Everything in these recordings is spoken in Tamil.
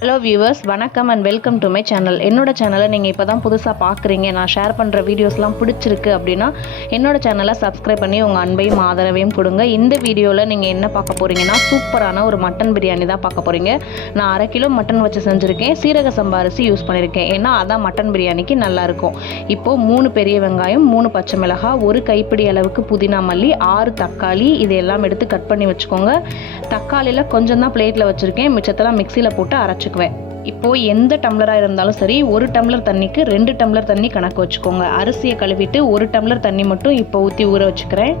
ஹலோ வியூவர்ஸ் வணக்கம் and welcome to my channel என்னோட சேனலை நீங்கள் இப்போ தான் புதுசாக பார்க்குறீங்க நான் ஷேர் பண்ணுற வீடியோஸ்லாம் பிடிச்சிருக்கு அப்படின்னா என்னோட சேனலை சப்ஸ்கிரைப் பண்ணி உங்கள் அன்பையும் ஆதரவையும் கொடுங்க. இந்த வீடியோவில் நீங்கள் என்ன பார்க்க போகிறீங்கன்னா சூப்பரான ஒரு மட்டன் பிரியாணி தான் பார்க்க போகிறீங்க நான் அரை கிலோ மட்டன் வச்சு செஞ்சுருக்கேன். சீரக சம்பா அரிசி யூஸ் பண்ணியிருக்கேன் ஏன்னா அதான் மட்டன் பிரியாணிக்கு நல்லாயிருக்கும் இப்போது மூணு பெரிய வெங்காயம் மூணு பச்சை மிளகாய் ஒரு கைப்பிடி அளவுக்கு புதினா மல்லி ஆறு தக்காளி இது எல்லாம் எடுத்து கட் பண்ணி வச்சுக்கோங்க. தக்காளியில் கொஞ்சம் தான் பிளேட்டில் வச்சுருக்கேன். மிச்சத்தெல்லாம் மிக்சியில் போட்டு வச்சுக்குவேன். இப்போது எந்த டம்ளராக இருந்தாலும் சரி ஒரு டம்ளர் தண்ணிக்கு ரெண்டு டம்ளர் தண்ணி கணக்கு வச்சுக்கோங்க. அரிசியை கழுவிட்டு ஒரு டம்ளர் தண்ணி மட்டும் இப்போ ஊற்றி ஊற வச்சுக்கிறேன்.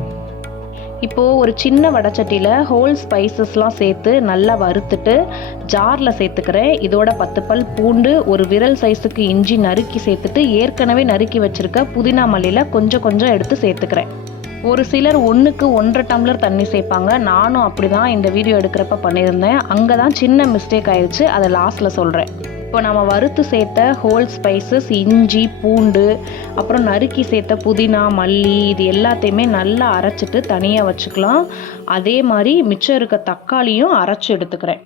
இப்போது ஒரு சின்ன வடச்சட்டியில் ஹோல் ஸ்பைசஸ்லாம் சேர்த்து நல்லா வறுத்துட்டு ஜாரில் சேர்த்துக்கிறேன். இதோட பத்து பல் பூண்டு ஒரு விரல் சைஸுக்கு இஞ்சி நறுக்கி சேர்த்துட்டு ஏற்கனவே நறுக்கி வச்சுருக்க புதினா மல்லியில் கொஞ்சம் கொஞ்சம் எடுத்து சேர்த்துக்கிறேன். ஒரு சிலர் ஒன்றுக்கு ஒன்றரை டம்ளர் தண்ணி சேர்ப்பாங்க நானும் அப்படி தான் இந்த வீடியோ எடுக்கிறப்ப பண்ணியிருந்தேன். அங்கே தான் சின்ன மிஸ்டேக் ஆயிடுச்சு அதை லாஸ்ட்டில் சொல்கிறேன் இப்போ நம்ம வறுத்து சேர்த்த ஹோல் ஸ்பைசஸ் இஞ்சி பூண்டு அப்புறம் நறுக்கி சேர்த்த புதினா மல்லி இது எல்லாத்தையுமே நல்லா அரைச்சிட்டு தனியாக வச்சுக்கலாம். அதே மாதிரி மிச்சம் இருக்க தக்காளியும் அரைச்சி எடுத்துக்கிறேன்.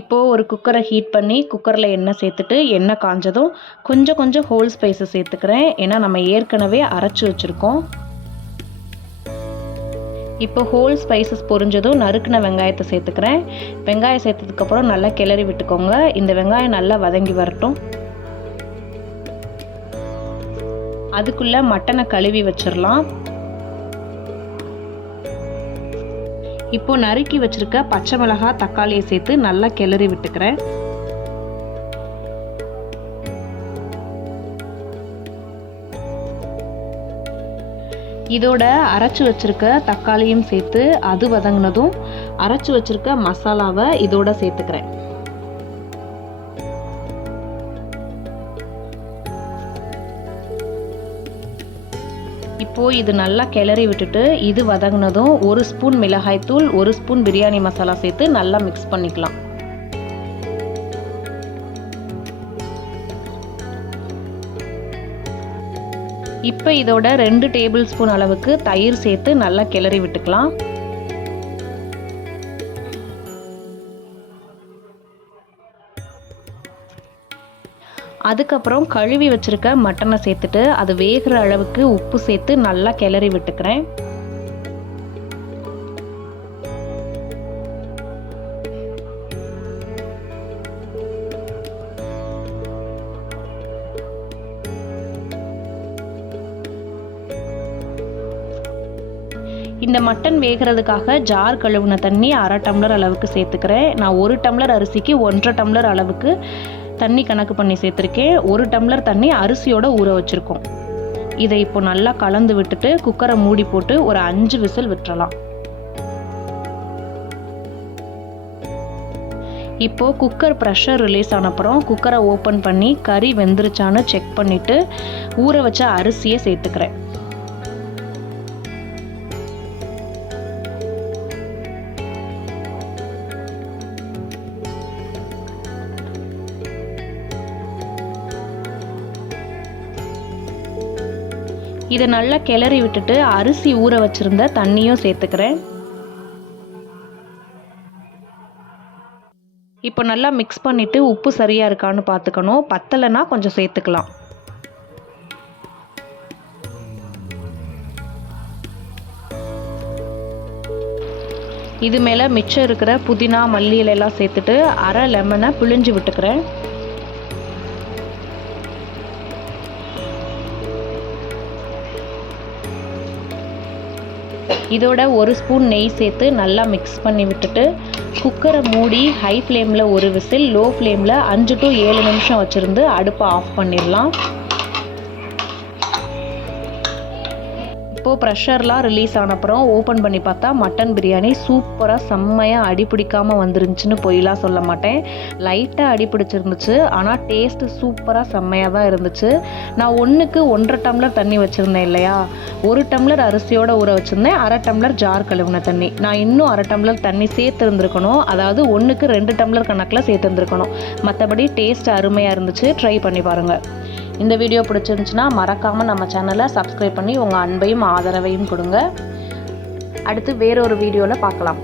இப்போது ஒரு குக்கரை ஹீட் பண்ணி குக்கரில் எண்ணெய் சேர்த்துட்டு எண்ணெய் காஞ்சதும் கொஞ்சம் கொஞ்சம் ஹோல் ஸ்பைஸை சேர்த்துக்கிறேன். ஏன்னா நம்ம ஏற்கனவே அரைச்சி வச்சுருக்கோம். இப்போ ஹோல் ஸ்பைசஸ் பொரிஞ்சதும் நறுக்கின வெங்காயத்தை சேர்த்துக்கிறேன். வெங்காயம் சேர்த்ததுக்கப்புறம் நல்லா கிளறி விட்டுக்கோங்க. இந்த வெங்காயம் நல்லா வதங்கி வரட்டும். அதுக்குள்ளே மட்டனை கழுவி வச்சிடலாம் இப்போ நறுக்கி வச்சிருக்க பச்சை மிளகாய் தக்காளியை சேர்த்து நல்லா கிளறி விட்டுக்கிறேன். இதோட அரைச்சி வச்சிருக்க தக்காளியும் சேர்த்து அது வதங்கினதும் அரைச்சி வச்சிருக்க மசாலாவை இதோட சேர்த்துக்கிறேன். இப்போ இது நல்லா கிளறி விட்டுட்டு இது வதங்கினதும் ஒரு ஸ்பூன் மிளகாய்த்தூள் ஒரு ஸ்பூன் பிரியாணி மசாலா சேர்த்து நல்லா மிக்ஸ் பண்ணிக்கலாம். இப்போ இதோட ரெண்டு டேபிள் ஸ்பூன் அளவுக்கு தயிர் சேர்த்து நல்லா கிளறி விட்டுக்கலாம். அதுக்கப்புறம் கழுவி வச்சுருக்க மட்டனை சேர்த்துட்டு அது வேகிற அளவுக்கு உப்பு சேர்த்து நல்லா கிளறி விட்டுக்கிறேன். இந்த மட்டன் வேகிறதுக்காக ஜார் கழுவுன தண்ணி அரை டம்ளர் அளவுக்கு சேர்த்துக்கிறேன். நான் ஒரு டம்ளர் அரிசிக்கு ஒன்றரை டம்ளர் அளவுக்கு தண்ணி கணக்கு பண்ணி சேர்த்துருக்கேன். ஒரு டம்ளர் தண்ணி அரிசியோட ஊற வச்சுருக்கோம். இதை இப்போ நல்லா கலந்து விட்டுட்டு குக்கரை மூடி போட்டு ஒரு அஞ்சு விசில் விட்டுறலாம். இப்போது குக்கர் ப்ரெஷர் ரிலீஸ் ஆனப்புறம் குக்கரை ஓப்பன் பண்ணி கறி வெந்துருச்சான்னு செக் பண்ணிவிட்டு ஊற வச்ச அரிசியை சேர்த்துக்கிறேன். இதை நல்லா கிளறி விட்டுட்டு அரிசி ஊற வச்சுருந்த தண்ணியும் சேர்த்துக்கிறேன். இப்போ நல்லா மிக்ஸ் பண்ணிவிட்டு உப்பு சரியாக இருக்கான்னு பார்த்துக்கணும். பத்தலைன்னா கொஞ்சம் சேர்த்துக்கலாம். இது மேலே மிச்சம் இருக்கிற புதினா மல்லியிலெல்லாம் சேர்த்துட்டு அரை லெமனை பிழிஞ்சு விட்டுக்கிறேன். இதோட ஒரு ஸ்பூன் நெய் சேர்த்து நல்லா மிக்ஸ் பண்ணி விட்டுட்டு குக்கரை மூடி ஹை ஃப்ளேமில் ஒரு விசில் லோ ஃப்ளேமில் அஞ்சு டு ஏழு நிமிஷம் வச்சுருந்து அடுப்பை ஆஃப் பண்ணிடலாம். இப்போது ப்ரெஷர்லாம் ரிலீஸ் ஆனப்புறம் ஓப்பன் பண்ணி பார்த்தா மட்டன் பிரியாணி சூப்பராக செம்மையாக அடி பிடிக்காமல் வந்துருந்துச்சுன்னு பொய்லாம் சொல்ல மாட்டேன். லைட்டாக அடி பிடிச்சிருந்துச்சு. ஆனால் டேஸ்ட்டு சூப்பராக செம்மையாக தான் இருந்துச்சு. நான் ஒன்றுக்கு ஒன்றரை டம்ளர் தண்ணி வச்சுருந்தேன் இல்லையா? ஒரு டம்ளர் அரிசியோடு ஊற வச்சுருந்தேன். அரை டம்ளர் ஜார் கழுவுன தண்ணி. நான் இன்னும் அரை டம்ளர் தண்ணி சேர்த்துருந்துருக்கணும். அதாவது ஒன்றுக்கு ரெண்டு டம்ளர் கணக்கில் சேர்த்துருந்துருக்கணும். மற்றபடி டேஸ்ட் அருமையாக இருந்துச்சு. ட்ரை பண்ணி பாருங்கள் இந்த வீடியோ பிடிச்சிருந்துச்சுன்னா மறக்காமல் நம்ம சேனலை சப்ஸ்கிரைப் பண்ணி உங்கள் அன்பையும் ஆதரவையும் கொடுங்க. அடுத்து வேறொரு வீடியோவில் பார்க்கலாம்.